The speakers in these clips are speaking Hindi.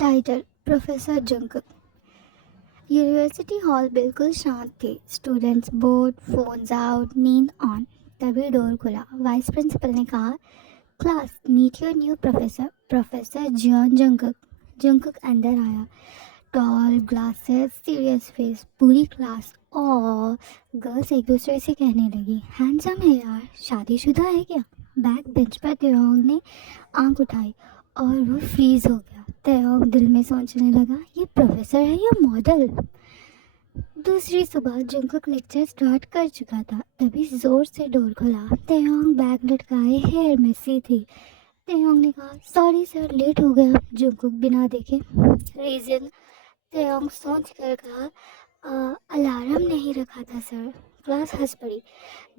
Title professor Jungkook. University hall बिल्कुल शांत थी। स्टूडेंट्स बोर्ड, फोन्स आउट, नींद ऑन। तभी डोर खुला। वाइस प्रिंसिपल ने कहा, class meet your new professor, professor John Jungkook. Jungkook अंदर आया। Tall, glasses, serious face. पूरी क्लास और गर्ल्स एक दूसरे से कहने लगी, हैंडसम है यार, शादीशुदा है क्या? बैक बेंच पर त्योंग ने आंख उठाई और वो फ्रीज हो गया। त्योंग दिल में सोचने लगा, ये प्रोफेसर है या मॉडल? दूसरी सुबह जंकुक लेक्चर स्टार्ट कर चुका था। तभी जोर से डोर खुला। त्योंग बैग लटकाए हेयर मेसी थी। त्योंग ने कहा, सॉरी सर, लेट हो गया। जंकुक बिना देखे रीजन त्योंग सोच कर कहा, अलार्म नहीं रखा था सर। क्लास हंस पड़ी।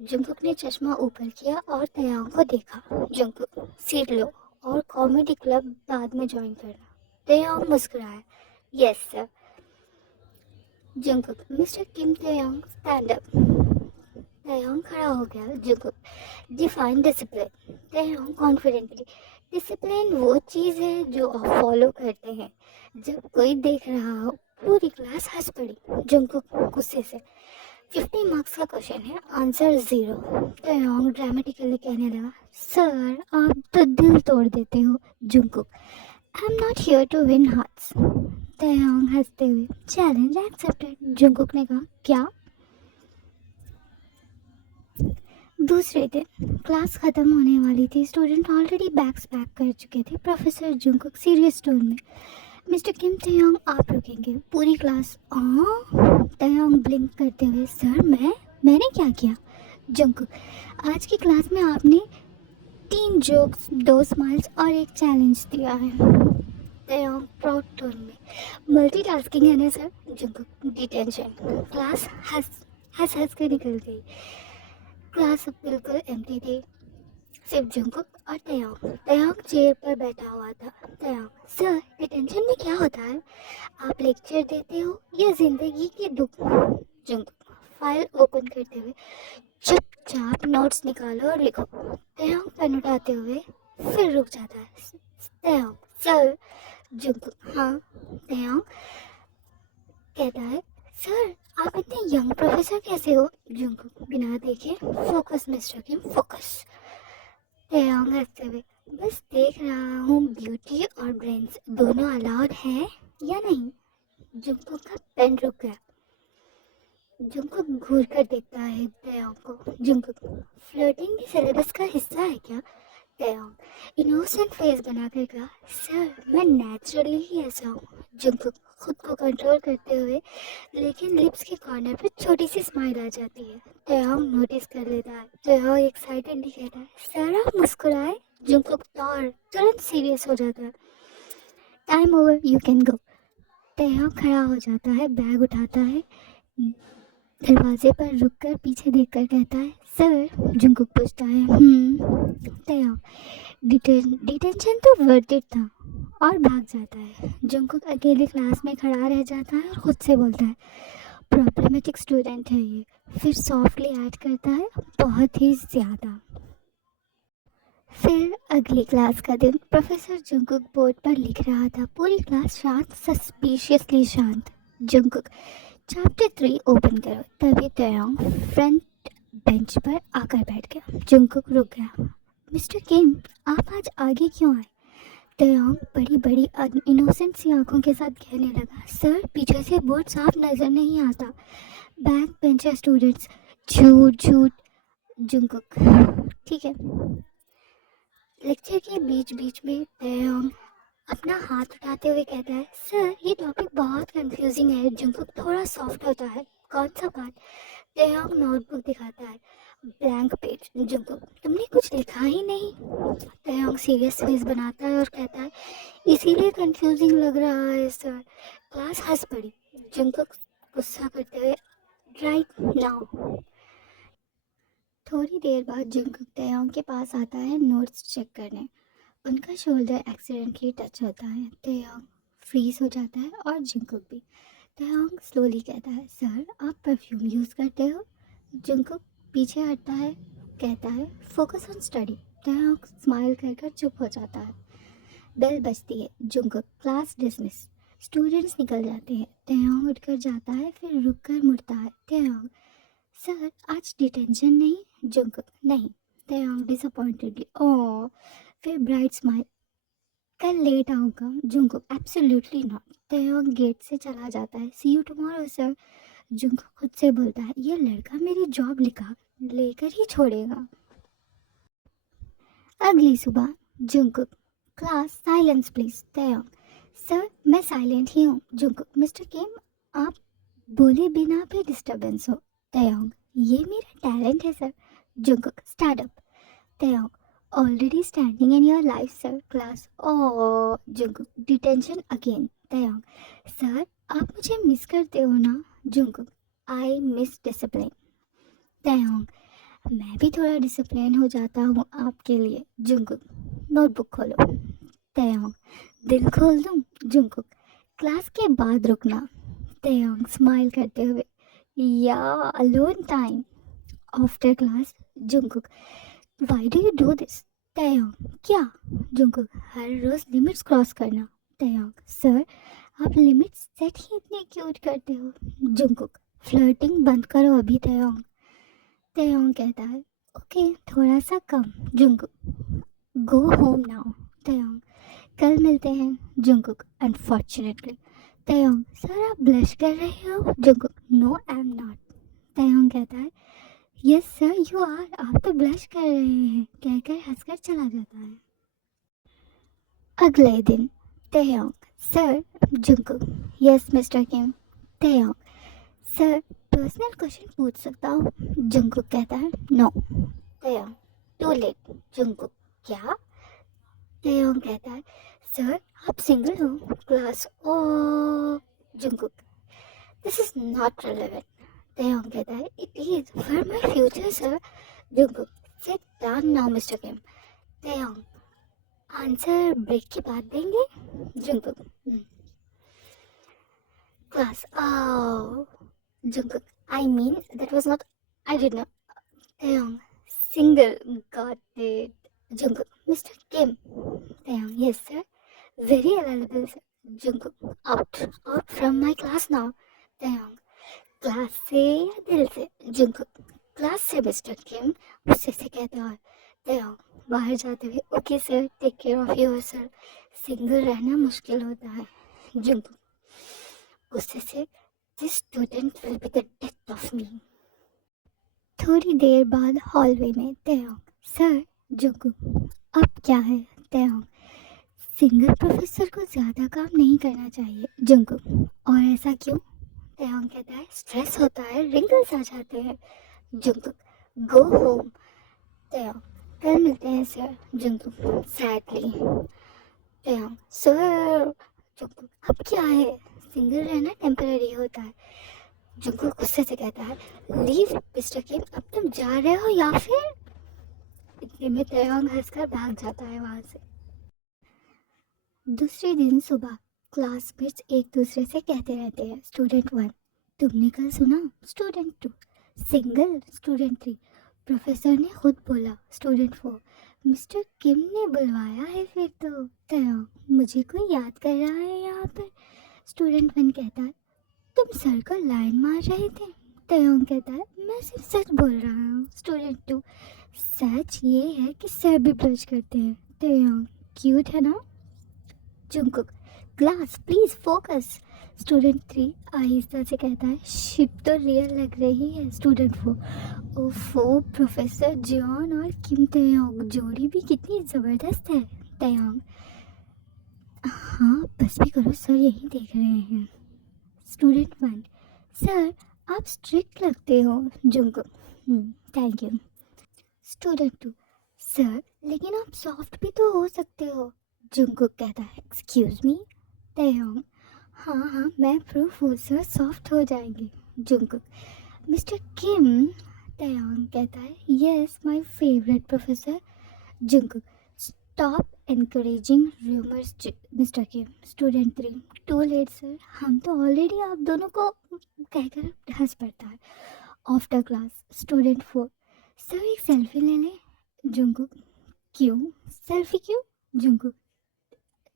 जंकुक ने चश्मा ऊपर किया और त्योंग को देखा। जंकुक, सीट लो और कॉमेडी क्लब बाद में ज्वाइन करना। त्योंग मुस्कुराया, yes sir. Jungkook, mister Kim Taeyong, stand up. Taeyong खड़ा हो गया। Jungkook, define discipline. Taeyong confidently, discipline वो चीज़ है जो आप फॉलो करते हैं जब कोई देख रहा हो। पूरी क्लास हंस पड़ी। जंकुक गुस्से से, 50 मार्क्स का क्वेश्चन है, आंसर 0। त्योंग ड्रामेटिकली कहने लगा, सर आप तो दिल तोड़ देते हो। Jungkook, I am not here to win hearts. Taeyong हंसते हुए, चैलेंज एक्सेप्टेड। जंकुक ने कहा, क्या? दूसरे दिन क्लास खत्म होने वाली थी। स्टूडेंट ऑलरेडी बैग्स पैक कर चुके थे। प्रोफेसर जंकुक सीरियस टोन में, मिस्टर किम त्योंग आप रुकेंगे। पूरी क्लास त्योंग ब्लिंक करते हुए, सर मैंने क्या किया? जंकुक, आज की क्लास में आपने 3 जोक्स, 2 स्माइल्स और एक चैलेंज दिया है। त्योंग प्राउड टोन में, मल्टीटास्किंग है ना सर? Jungkook, detention. क्लास हंस हंस कर निकल गई। क्लास अब बिल्कुल एम्प्टी थी, सिर्फ जंकुक और त्योंग। त्योंग चेयर पर बैठा हुआ था। त्योंग, सर डिटेंशन में क्या होता है? आप लेक्चर देते हो या जिंदगी के दुख? जंकुक फाइल ओपन करते हुए, चुपचाप नोट्स निकालो और लिखो। त्योंग पेन उठाते हुए फिर रुक जाता है। त्योंग, सर। जंकुक, हाँ। त्योंग कहता है, सर आप इतने यंग प्रोफेसर कैसे हो? जंकुक बिना देखे, फोकस मिस्टर किम, फोकस। त्योंग हंसते हुए, बस देख रहा हूँ ब्यूटी और ब्रेन्स दोनों अलाउड हैं या नहीं। जंकुक का पेन रुक गया। जंकुक घूर कर देखता है त्योंग को। जंकुक, फ्लर्टिंग भी सिलेबस का हिस्सा है क्या? त्योंग इनोसेंट फेस बनाकर कहा, सर मैं नेचुरली ही ऐसा हूँ। जंकुक खुद को कंट्रोल करते हुए, लेकिन लिप्स के कॉर्नर पर छोटी सी स्माइल आ जाती है। त्योंग नोटिस कर लेता है। त्योंग एक्साइटेडली कहता है, सर आप मुस्कुराए। जंकुक तुरंत सीरियस हो जाता है। Time over, you can go. Taeyong खड़ा हो जाता है, बैग उठाता है, दरवाजे पर रुककर पीछे देखकर कहता है, सर। जंकुक पूछता है, त्योंग, डिटेंशन तो वर्थ इट था, और भाग जाता है। जंकुक अकेले क्लास में खड़ा रह जाता है और खुद से बोलता है, प्रॉब्लमेटिक स्टूडेंट है ये। फिर सॉफ्टली ऐड करता है, बहुत ही ज़्यादा। फिर अगली क्लास का दिन। प्रोफेसर जंकुक बोर्ड पर लिख रहा था। पूरी क्लास शांत, सस्पिशियसली शांत। जंकुक, चैप्टर 3 ओपन करो। तभी त्योंग फ्रंट बेंच पर आकर बैठ गया। जंकुक रुक गया। मिस्टर किम, आप आज आगे क्यों आए? त्योंग बड़ी बड़ी इनोसेंट सी आंखों के साथ कहने लगा, सर पीछे से बोर्ड साफ नजर नहीं आता। बैक बेंचर स्टूडेंट्स, झूठ झूठ। जंकुक, ठीक है। लेक्चर के बीच बीच में त्योंग अपना हाथ उठाते हुए कहता है, सर ये टॉपिक बहुत कंफ्यूजिंग है। जंकुक थोड़ा सॉफ्ट होता है, कौन सा पार्ट? त्योंग नोटबुक दिखाता है, ब्लैंक पेज। जंकुक, तुमने कुछ लिखा ही नहीं। त्योंग सीरियस फेस बनाता है और कहता है, इसीलिए कंफ्यूजिंग लग रहा है सर। क्लास हंस पड़ी। जंकुक गुस्सा करते हुए, राइट नाउ। थोड़ी देर बाद जंकुक त्योंग के पास आता है नोट्स चेक करने। उनका शोल्डर एक्सीडेंटली टच होता है। त्योंग फ्रीज हो जाता है और जंकुक भी। त्योंग स्लोली कहता है, सर आप परफ्यूम यूज़ करते हो? जंकुक पीछे हटता है, कहता है, फोकस ऑन स्टडी। त्योंग स्माइल कर कर चुप हो जाता है। बेल बजती है, जुंकुक क्लास डिसमिस। स्टूडेंट्स निकल जाते हैं, तयोंग उठकर जाता है, फिर रुककर मुड़ता है। तयोंग, सर आज डिटेंशन नहीं? जुंकुक, नहीं। तयोंग डिसअपॉइंटेडली, ओह। फिर ब्राइट स्माइल, कल लेट आऊँगा। जुंकुक, एब्सोल्युटली नॉट। तयोंग गेट से चला जाता है। सी यू टुमारो सर। जुंकुक खुद से बोलता है, ये लड़का मेरी जॉब लिखा लेकर ही छोड़ेगा। अगली सुबह, जुंकुक, क्लास साइलेंस प्लीज। तयोंग, सर मैं साइलेंट ही हूँ। जुंकुक, मिस्टर किम आप बोले बिना भी डिस्टरबेंस हो। तयोंग, ये मेरा टैलेंट है sir. Jungkook, stand up. Taeyong, already standing in your life sir. Class, oh. Jungkook, detention again. Taeyong, sir आप मुझे मिस करते हो ना? जुंकुक, आई मिस डिसिप्लिन। तयोंग, मैं भी थोड़ा डिसिप्लिन हो जाता हूँ आपके लिए। जुंकुक, नोटबुक खोलो। तयोंग, दिल खोल दूँ? जुंकुक, क्लास के बाद रुकना। तयोंग स्माइल करते हुए, या alone time after class. Jungkook, why do you do this? Taeyong, क्या? जुंकुक, हर रोज लिमिट्स क्रॉस करना। तयोंग, सर आप लिमिट्स सेट ही इतने क्यूट करते हो। जुंकुक, फ्लर्टिंग बंद करो अभी। तयोंग तयोंग कहता है, ओके थोड़ा सा कम। जुंकुक, गो होम नाउ। तयोंग, कल मिलते हैं। जुंकुक, अनफॉर्चुनेटली। तयोंग, सर आप ब्लश कर रहे हो? जुंकुक, नो आई एम नॉट। तयोंग कहता है, यस सर यू आर, आप तो ब्लश कर रहे हैं, कहकर हंसकर चला जाता है। अगले दिन, Taeyong, sir. Jungkook, yes mister Kim. Taeyong, sir personal question पूछ सकता हूँ? जुंकुक कहता है, no. Taeyong, too late. Jungkook, क्या? तयोंग कहता है, सर आप सिंगल हो? Class, oh. Jungkook, this is not relevant. Taeyong कहता है, it is for my future sir. Jungkook, sit down now mister Kim. Taeyong, answer break के बाद देंगे? Jungkook, class, oh. Jungkook, I mean that was not. I did not. Taeyong, single. Got it. Jungkook, Mr. Kim. Taeyong, yes sir. Very available sir. Jungkook, out. Out from my class now. Taeyong, class से या दिल से? जुंकुक, क्लास से मिस्टर किम। गुस्से से कहता है। तयोंग, बाहर जाते हुए, okay sir take care of your sir. Single रहना मुश्किल होता है। जुंकुक, गुस्से से, this student will be the death of me. थोड़ी देर बाद हॉलवे में, तयोंग, सर। जुंकुक, अब क्या है? तयोंग, सिंगल प्रोफेसर को ज्यादा काम नहीं करना चाहिए। जुंकुक, और ऐसा क्यों? तयोंग कहता है, स्ट्रेस होता है, रिंकल्स आ जाते हैं। जुंकुक, गो होम। तयोंग, कल मिलते हैं सर। जुंकुक, सैडली। तयोंग, सर। जुंकुक, अब क्या है? सिंगल रहना टेम्पररी होता है। जुंकुक गुस्से से कहता है, लीव मिस्टर किम, अब तुम जा रहे हो या फिर? इतने में तयोंग हंसकर भाग जाता है वहां से। दूसरे दिन सुबह, क्लासमेट्स एक दूसरे से कहते रहते हैं, स्टूडेंट वन, तुमने कल सुना? Student two, single. Student three, professor ने खुद बोला। स्टूडेंट फोर, मिस्टर किम ने बुलवाया है फिर तो। तयोंग, मुझे कोई याद कर रहा है यहाँ पर। स्टूडेंट वन कहता है, तुम सर को लाइन मार रहे थे? तयोंग कहता है, मैं सिर्फ सच बोल रहा हूँ। स्टूडेंट टू, सच ये है कि सर भी ब्लश करते हैं। तयोंग, क्यूट है ना? Jungkook, class please focus. Student three आहिस्ता से कहता है, शिप तो रियल लग रही है। स्टूडेंट फोर, ओफो प्रोफेसर जॉन और किम तयोंग जोड़ी भी कितनी जबरदस्त है। तयोंग, हाँ बस भी करो सर यही देख रहे हैं। स्टूडेंट वन, सर आप स्ट्रिक्ट लगते हो। Jungkook, thank you. Student two, sir लेकिन आप सॉफ्ट भी तो हो सकते हो। जुंकुक कहता है, एक्सक्यूज मी। तयोंग, हाँ हाँ मैं प्रूफ हूँ सर, सॉफ्ट हो जाएंगे। जुंकुक, मिस्टर किम। तयोंग कहता है, yes my favourite professor. Jungkook, stop encouraging rumours mister Kim. Student three, too late sir, हम तो ऑलरेडी आप दोनों को कहकर हंस पड़ता है। After class, student four, sir एक सेल्फी ले लें? जुंकुक, क्यों? सेल्फी क्यों? जुंकुक,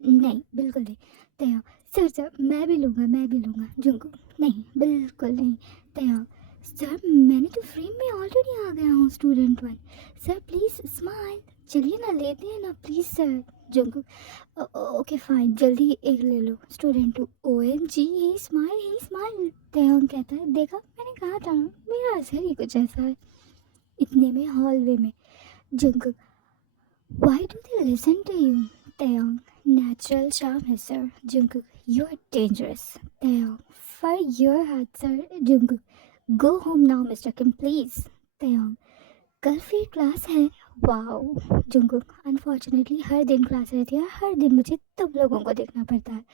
नहीं बिल्कुल नहीं। तैयार। सर सर मैं भी लूँगा जुंकुक। नहीं बिल्कुल नहीं। तैयार। सर मैंने तो फ्रेम में ऑलरेडी आ गया हूँ student one. Sir please smile. चलिए ना लेते हैं ना please sir. Jungkook okay fine जल्दी एक ले लो। Student two O M G ही स्माइल। तैयार कहता है देखा मैंने कहा था ना, मेरा असर ही कुछ ऐसा है। इतने में हॉलवे में जुंकुक Why do they listen to you? Taeyong, natural charm है sir. Jungkook, you're dangerous. Taeyong, for your heart sir. Jungkook, go home now Mr. Kim please. Taeyong, कल फिर क्लास है. वाओ. Jungkook, unfortunately हर दिन क्लास रहती है, हर दिन मुझे तुम लोगों को देखना पड़ता है.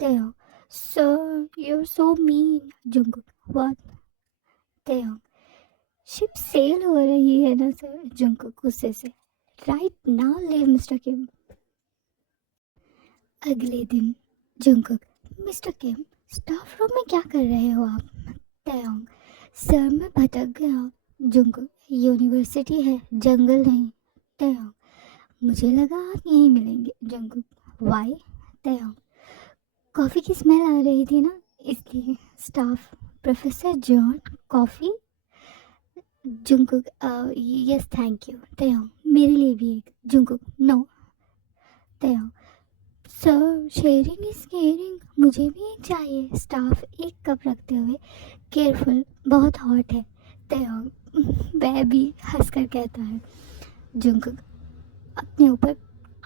Taeyong, sir, you're so mean. Jungkook, what? Taeyong, ship sail हो रही है ना सर. Jungkook गुस्से से. Right now leave mister Kim. अगले दिन Jungkook, mister Kim staff room में क्या कर रहे हो आप? तयोंग, सर मैं भटक गया. जंकुक, यूनिवर्सिटी है जंगल नहीं. तयोंग, मुझे लगा आप यहीं मिलेंगे. Jungkook, why? तयोंग, कॉफ़ी की स्मेल आ रही थी ना इसलिए. Staff, professor John coffee? Jungkook, yes thank you. Taeyong, मेरे लिए भी एक. Jungkook, no. Taeyong, sir sharing is caring. मुझे भी एक चाहिए. स्टाफ एक कप रखते हुए, केयरफुल बहुत हॉट है. तयोंग वह भी हंसकर कहता है. जंकुक अपने ऊपर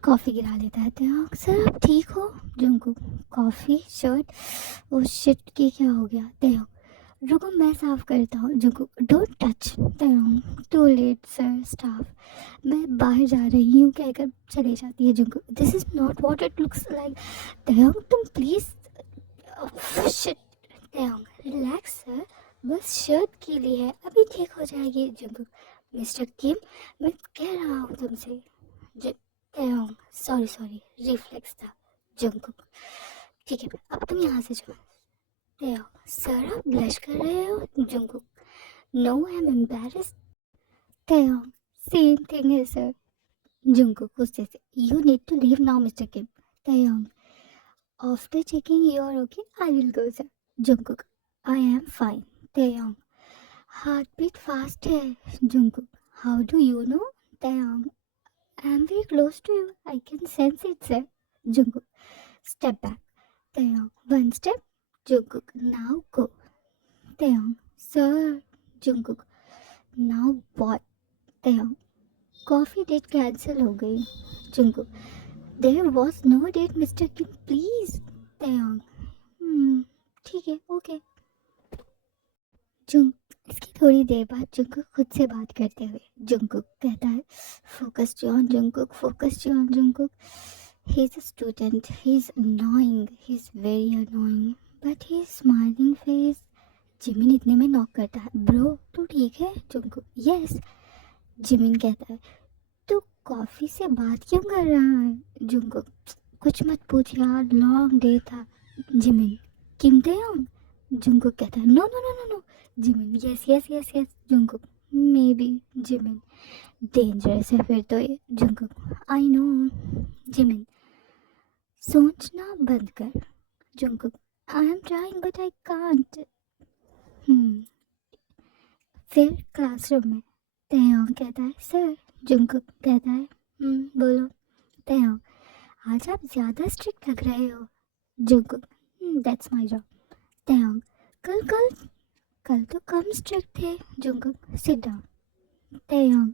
कॉफ़ी गिरा लेता है. तयोंग, सर आप ठीक हो? Jungkook, coffee shirt oh shit की क्या हो गया? तयोंग, रुको मैं साफ करता हूँ. Jungkook, don't touch. Taeyong, too late sir. Staff, मैं बाहर जा रही हूँ कहकर चले जाती है. Jungkook, this is not what it looks like. Taeyong तुम please. Shit. Taeyong, relax sir, बस शर्ट के लिए है, अभी ठीक हो जाएगी. जंकुक, मिस्टर किम मैं कह रहा हूँ तुमसे. तयोंग, सॉरी सॉरी रिफ्लेक्स था. जंकुक, ठीक है अब तुम यहाँ से जाओ. तयोंग, सर आप ब्लश कर रहे हो? Jungkook, no I am embarrassed. Taeyong, same thing है सर. Jungkook गुस्से से, You need to leave now, Mr. Kim. Taeyong, after checking you are okay, I will go, sir. Jungkook, I am fine. Taeyong, heartbeat fast है. Jungkook, how do you know? Taeyong, I am very close to you. I can sense it, sir. Jungkook, step back. Taeyong, one step. Jungkook, now go. Taeyong, sir. Jungkook, now what? Taeyong, coffee date cancel हो गई. Jungkook, there was no date mister Kim please. Taeyong, ठीक है ओके. जुंग, इसकी थोड़ी देर बाद जुंकुक खुद से बात करते हुए. जुंकुक कहता है, focus John Jungkook, focus John Jungkook. He is a student, he is annoying, he is very annoying but he is smiling face. Jimin इतने में नॉक करता है. ब्रो तू ठीक है? जुंकुक, यस. जिमिन कहता है, तू कॉफ़ी से बात क्यों कर रहा है? जुंकुक, कुछ मत पूछ यार, लॉन्ग डे था. Jimin, Kim Taeyong? जुंकुक कहता है, no no no no no. Jimin, yes yes yes yes. Jungkook, maybe. Jimin, dangerous है फिर तो ये. जुंकुक, आई नो. जिमिन, सोचना बंद कर. Jungkook, I am trying but I can't. फिर क्लासरूम में तयोंग कहता है, सर. जुंकुक कहता है, बोलो. तयोंग, आज आप ज़्यादा स्ट्रिक्ट लग रहे हो. जुंकुक, दैट्स माय जॉब. तयोंग, कल कल कल तो कम स्ट्रिक्ट थे. जुंकुक, सिट डाउन. तयोंग,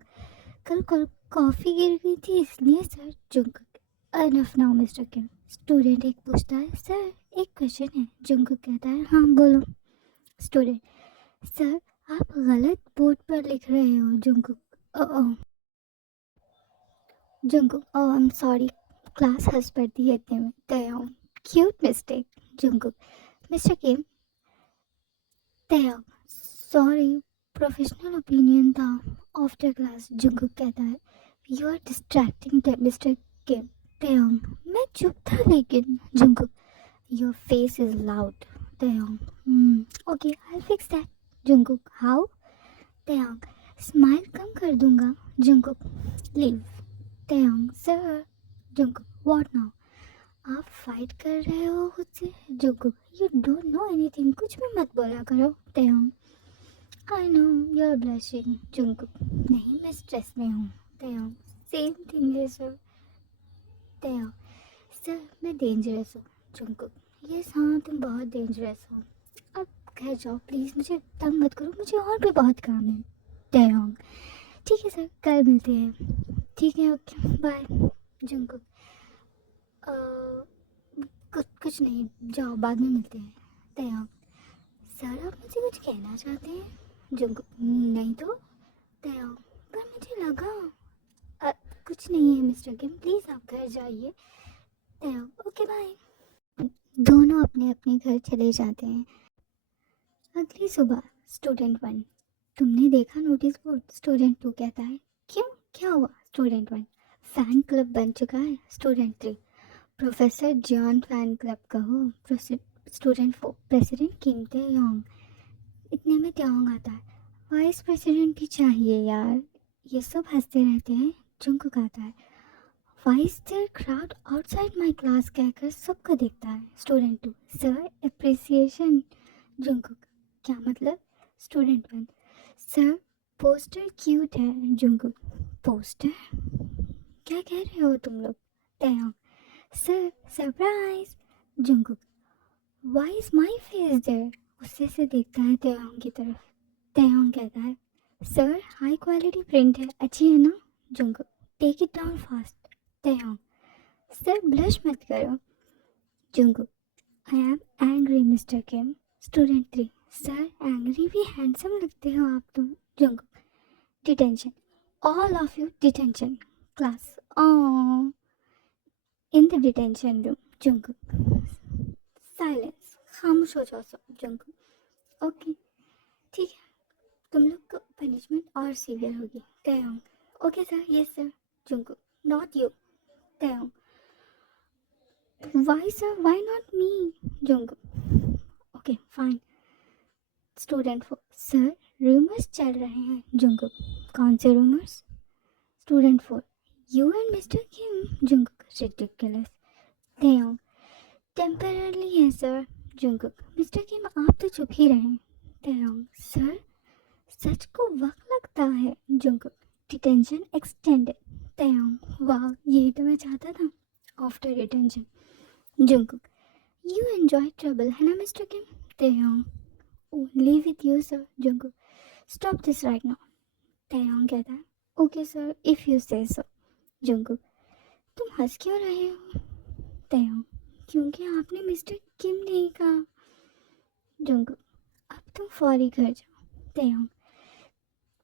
कल कल कॉफ़ी गिर गई थी इसलिए sir. जुंकुक, enough now mister Kim. Student एक पूछता है, सर एक क्वेश्चन है. जुंकुक कहता है, हाँ बोलो. स्टूडेंट, सर आप गलत बोर्ड पर लिख रहे हो. Jungkook, oh. Jungkook, oh I am sorry. Class हंस पड़ती है इतने में. Taeyong, cute mistake. Jungkook, mister Kim. Taeyong, sorry professional opinion था आफ्टर क्लास. जुंकुक कहता है, you are distracting mister Kim. Taeyong, मैं चुप था लेकिन. Jungkook, your face is loud. Taeyong, okay I fix that. Jungkook, how? Taeyong, smile कम कर दूंगा. Jungkook, leave. Taeyong, sir. Jungkook, what now? आप फाइट कर रहे हो खुद से Jungkook. You don't know anything, कुछ भी मत बोला करो Taeyong. I know you are blushing Jungkook. नहीं मैं स्ट्रेस में हूँ तयंग। सेम थिंग है सर। तयंग सर मैं डेंजरस हूँ जुंकुक। यस हाँ तुम बहुत डेंजरस हो। अब घर जाओ प्लीज़, मुझे तंग मत करो, मुझे और भी बहुत काम है तयंग। ठीक है सर कल मिलते हैं। ठीक है ओके बाय जुंकुक। कुछ नहीं, जाओ बाद में मिलते हैं तयंग। सर आप मुझे कुछ कहना चाहते हैं जुंकुक। नहीं तो तयंग पर मुझे लगा अ, कुछ नहीं है मिस्टर किम, प्लीज़ आप घर जाइए तयंग। Okay bye. दोनों अपने अपने घर चले जाते हैं। अगली सुबह स्टूडेंट वन। तुमने देखा नोटिस बोर्ड? स्टूडेंट टू कहता है। क्यों क्या हुआ? Student one. फैन क्लब बन चुका है। Student three. Professor John fan club का हो। Student four. प्रेसिडेंट किम ते योंग। इतने में त्योंग आता है। वाइस प्रेसिडेंट भी चाहिए यार, ये सब हंसते रहते हैं। जुंकुक आता है। Why's there crowd outside my class कहकर सबको देखता है। Student two. Sir appreciation. Jungkook क्या मतलब? Student one. Sir poster cute है। Jungkook poster? क्या कह रहे हो तुम लोग? Taeyong sir surprise. Jungkook why is my face there? गुस्से से देखता है तयंग की तरफ। तयंग कहता है सर हाई क्वालिटी प्रिंट है, अच्छी है ना? Jungkook take it down fast. Taeyong sir blush मत करो। Jungkook I am angry mister Kim. Student three. Sir angry भी हैंडसम लगते हो आप तुम। Jungkook detention. All of you detention. Class in the detention room. Jungkook silence, खामोश हो जाओ सब। जुंकुक ओके ठीक है, तुम लोग को पनिशमेंट और सीवियर होगी। Taeyong okay sir yes sir. Jungkook not you. Taeyong why sir why not me? Jungkook okay fine. Student four. Sir rumours चल रहे हैं। जुंकुक कौन से rumours? Student four. You and mister Kim. Jungkook ridiculous. Taeyong temporarily है सर। जुंकुक मिस्टर किम आप तो चुप ही रहें। तयंग सर सच को वक्त लगता है। जुंकुक डिटेंशन एक्सटेंडेड। तयंग वाह यही तो मैं चाहता था। After detention. Jungkook you enjoy trouble है ना mister Kim? Taeyong only with you sir. Jungkook stop this right now. Taeyong कहता है ओके सर इफ यू से सो। जुंकुक तुम हंस क्यों रहे हो? तयंग क्योंकि आपने मिस्टर किम नहीं कहा। जुंकुक अब तुम फौरी घर जाओ। तयंग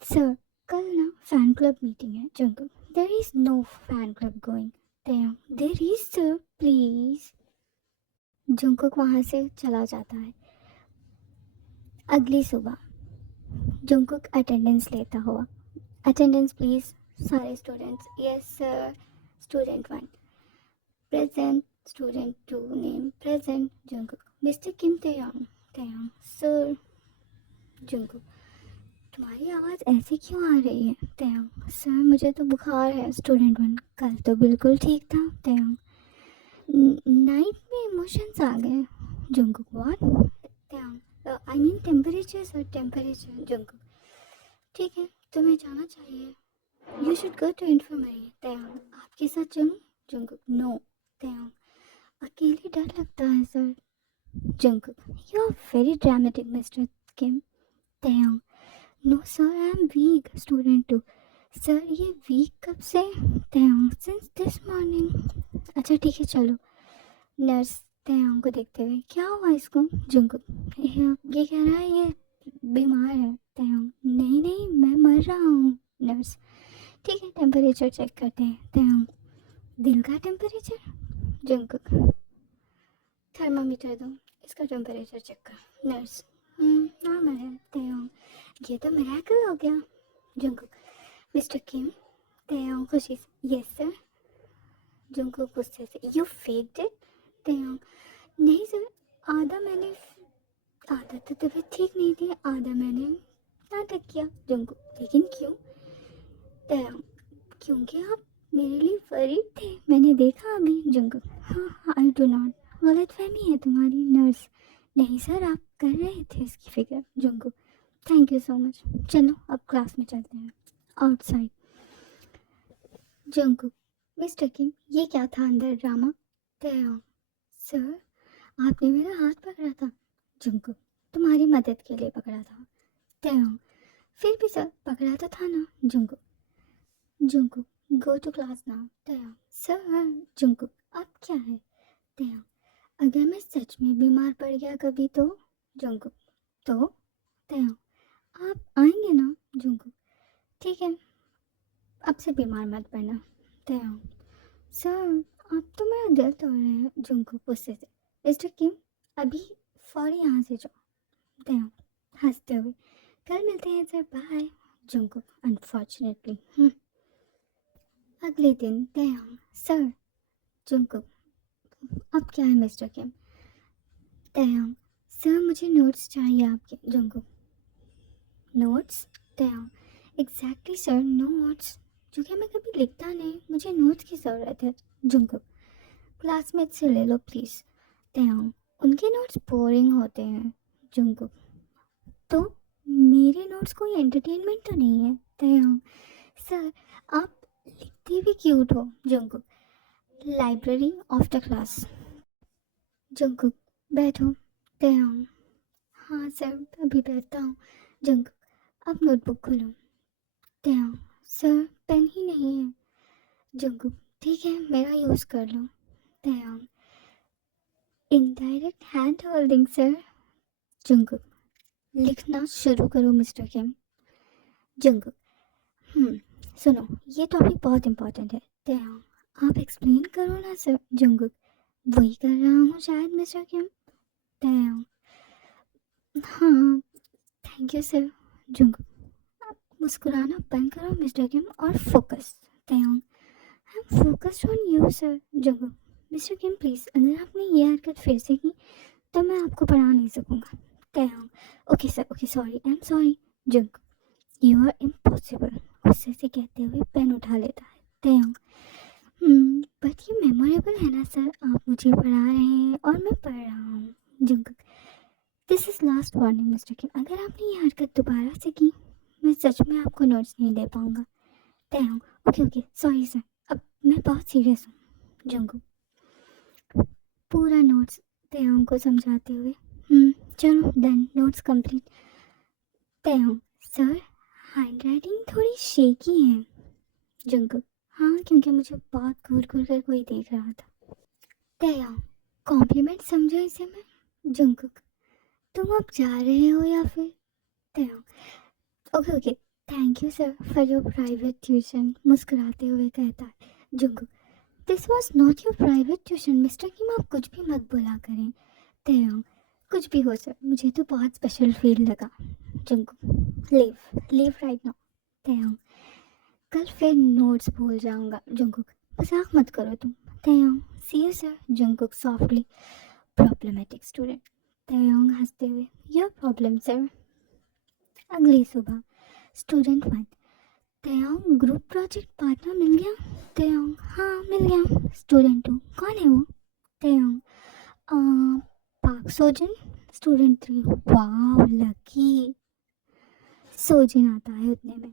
सर कल ना फैन क्लब मीटिंग है। Jungkook there is no fan club going. Taeyong there is sir please. Jungkook वहाँ से चला जाता है। अगली सुबह जुंकुक अटेंडेंस लेता हुआ। अटेंडेंस प्लीज सारे students. Yes sir. Student one present. Student two name present. Jungkook mister Kim Taeyong. Taeyong sir. Jungkook तुम्हारी आवाज़ ऐसी क्यों आ रही है? तयंग सर मुझे तो बुखार है। स्टूडेंट वन कल तो बिल्कुल ठीक था। तयंग नाइट में इमोशंस आ गए। Jungkook what? Taeyong I mean temperature sir temperature. Jungkook ठीक है तुम्हें जाना चाहिए, you should go to infirmary. Taeyong आपके साथ चलूं? जुंकुक नो। तयंग अकेले डर लगता है sir. Jungkook you are very dramatic mister Kim. Taeyong no sir I am weak. Student two sir ये वीक कब से? Taeyong since this morning. अच्छा ठीक है चलो। नर्स तयंग को देखते हुए क्या हुआ इसको? जुंकुक ये कह रहा है ये बीमार है। तयंग नहीं नहीं मैं मर रहा हूँ। नर्स ठीक है टेम्परेचर चेक करते हैं। तयंग दिल का टेम्परेचर? जुंकुक थर्मामीटर दो, इसका टेम्परेचर चेक कर। नर्स नॉर्मल है। तयंग ये तो मिरेकल हो गया। जुंकुक मिस्टर किम। तयंग खुशी से यस सर। जुंकुक गुस्से से यू फेक्ड इट। तयंग नहीं सर आधा तो तबीयत ठीक नहीं थी, आधा मैंने नाटक किया। जुंकुक लेकिन क्यों? तयंग क्योंकि आप मेरे लिए फरीद थे, मैंने देखा अभी। जंकुक, हाँ, आई डू नॉट। गलतफहमी है तुम्हारी नर्स। नहीं सर, आप कर रहे थे इसकी फिक्र। Jungkook, thank you so much. चलो अब क्लास में चलते हैं। आउटसाइड। जंकुक, मिस्टर किम, ये क्या था अंदर ड्रामा? तैयार। सर, आपने मेरा हाथ पकड़ा था। जंकुक, तुम्हारी मदद के लिए पकड़ा था। तैयार। फिर भी सर, पकड़ा तो था ना। Jungkook, Jungkook, go to class now. तैयार। सर। जंकुक, अब क्या है? तैयार। अगर मैं सच में बीमार पड़ गया कभी तो? जंकुक, तो? तैयार। आप आएंगे ना? जंकुक, ठीक है, अब से बीमार मत पड़ना। तैयार। सर, आप तो मेरा दिल तोड़ रहे हैं। जंकुक गुस्से से। मिस्टर किम, अभी फौरी यहाँ से जाओ। तैयार हंसते हुए। कल मिलते हैं सर, बाय। Jungkook, unfortunately. अगले दिन। तैयार। सर। जंकुक, अब क्या है मिस्टर किम? तैयार। सर, मुझे नोट्स चाहिए आपके। Jungkook, notes? तैयार। Exactly sir, notes. जो कि मैं कभी लिखता नहीं, मुझे नोट्स की ज़रूरत है। जंकुक, क्लासमेट से ले लो प्लीज़। तैयार। उनके नोट्स बोरिंग होते हैं। जंकुक, तो मेरे नोट्स कोई एंटरटेनमेंट तो नहीं है। तैयार। सर, आप लिखते भी क्यूट हो। Jungkook, library after class. Jungkook, बैठो। तैयार। हाँ सर, अभी बैठता हूँ। जंकुक, अब नोटबुक खोलो। तैयार। सर, पेन ही नहीं है। जंकुक, ठीक है, मेरा यूज़ कर लो। तैयार। Indirect hand holding sir. Jungkook, लिखना शुरू करो मिस्टर किम। जंकुक, सुनो, ये टॉपिक बहुत इम्पोर्टेंट है। तैयार। आप एक्सप्लेन करो ना सर। जंकुक, वही कर रहा हूँ शायद मिस्टर किम। तैयार। हाँ, थैंक यू सर। जंकुक, मुस्कुराना बंद करो मिस्टर किम और फोकस। तैयार। I am focused on you sir. Jungkook, mister Kim please, अगर आपने ये हरकत फिर से की तो मैं आपको पढ़ा नहीं सकूँगा। तैयार। Okay sir, okay, sorry, I am sorry. Jungkook, you are impossible. गुस्से से कहते हुए पेन उठा लेता है। तैयार। बट ये मेमोरेबल है ना सर, आप मुझे पढ़ा रहे हैं और मैं पढ़ रहा हूँ। Jungkook, this is last warning mister Kim, अगर आपने ये हरकत दोबारा से की मैं सच में आपको नोट्स नहीं दे पाऊँगा। तैयार। ओके ओके, सॉरी सर, अब मैं बहुत सीरियस हूँ। जंकुक, पूरा नोट्स तैयार को समझाते हुए। चलो डन, नोट्स कंप्लीट। तैयार। सर, हैंड राइटिंग थोड़ी शेकी है। जंकुक, हाँ, क्योंकि मुझे बहुत घूर घूर कर कोई देख रहा था। तैयार। कॉम्प्लीमेंट समझो इसे मैं। जंकुक, तुम अब जा रहे हो या फिर? तैयार। Okay okay, thank you sir for your private tuition. मुस्कुराते हुए कहता है। Jungkook, this was not your private tuition mister Kim, आप कुछ भी मत बोला करें। तैयार। कुछ भी हो सर, मुझे तो बहुत स्पेशल फील लगा। Jungkook, leave leave right now. तैयार। कल फिर नोट्स भूल जाऊंगा। जंकुक, मजाक मत करो तुम। तैयार। See you sir. Jungkook softly. Problematic student. तैयार हंसते हुए। Your problem sir. अगली सुबह। Student one. तैयार, ग्रुप प्रोजेक्ट पार्टनर मिल गया? तैयार, हाँ मिल गया। स्टूडेंट टू, कौन है वो? तैयार, पार्क सोजन। स्टूडेंट थ्री, वाह लकी। सोजिन आता है उतने में।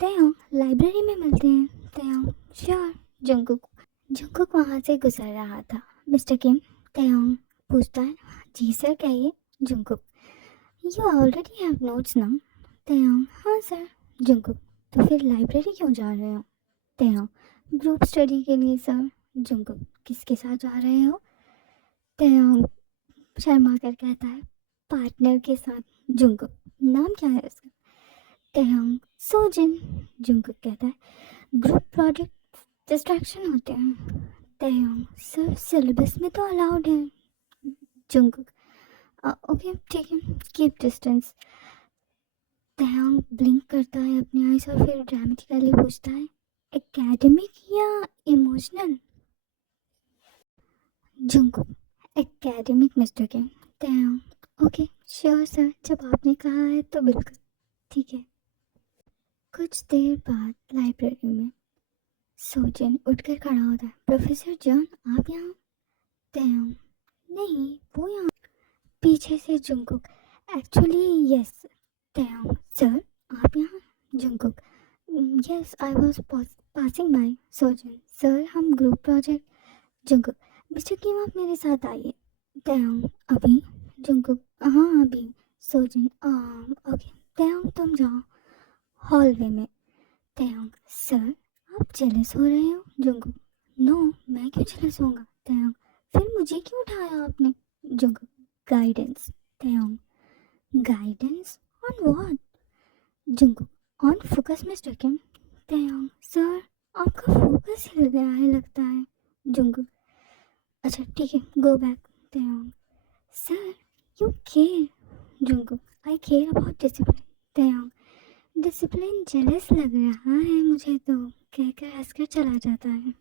तैयार, लाइब्रेरी में मिलते हैं। तैयार, श्योर। जंकुक, जंकुक वहाँ से गुजर रहा था। मिस्टर किम? तैयार पूछता है। जी सर, कहिए। Jungkook, you already have notes ना? तैयार, हाँ सर। जंकुक, तो फिर लाइब्रेरी क्यों जा रहे हो? तैयार, ग्रुप स्टडी के लिए सर। जंकुक, किसके साथ जा रहे हो? तैयार शर्मा कर कहता है। पार्टनर के साथ। जंकुक, नाम क्या है उसका? तैयार, सोजिन। जंकुक कहता है। ग्रुप प्रोजेक्ट डिस्ट्रैक्शन होते हैं। तैयार, सर सिलेबस में तो अलाउड है। जंकुक, ओके ठीक है, कीप डिस्टेंस। तैयार ब्लिंक करता है अपनी आईज और फिर ड्रामेटिकली पूछता है, एकेडमिक या इमोशनल? जंकुक, एकेडमिक मिस्टर के। तैयार, ओके श्योर सर, जब आपने कहा है तो बिल्कुल ठीक है। कुछ देर बाद लाइब्रेरी में। सोजिन उठकर खड़ा होता है। प्रोफेसर जॉन, आप यहाँ? तयंग, नहीं, वो यहाँ। पीछे से जुंगकुक, एक्चुअली यस। तयंग, सर, आप यहाँ? Jungkook, yes, I was passing by. Sozin, sir, हम group project. Jungkook, mister Kim आप मेरे साथ आइए। तयंग, अभी? जुंगकुक, हाँ अभी। Sozin, okay. तयंग तुम जाओ हॉलवे में। तयंग, सर, आप जेलस हो रहे हो? जुंगकुक, नो, मैं क्यों जेलस होऊंगा? तयंग, फिर मुझे क्यों उठाया आपने? Jungkook, guidance. Taeyong, guidance on what? Jungkook, on focus mister Kim. Taeyong, sir, आपका फोकस हिल गया है लगता है। जुंगकुक, अच्छा ठीक है, go back. Taeyong, sir, you care. Jungkook, I care about discipline. Taeyong, discipline jealous लग रहा है मुझे तो, कहकर हंसकर चला जाता है।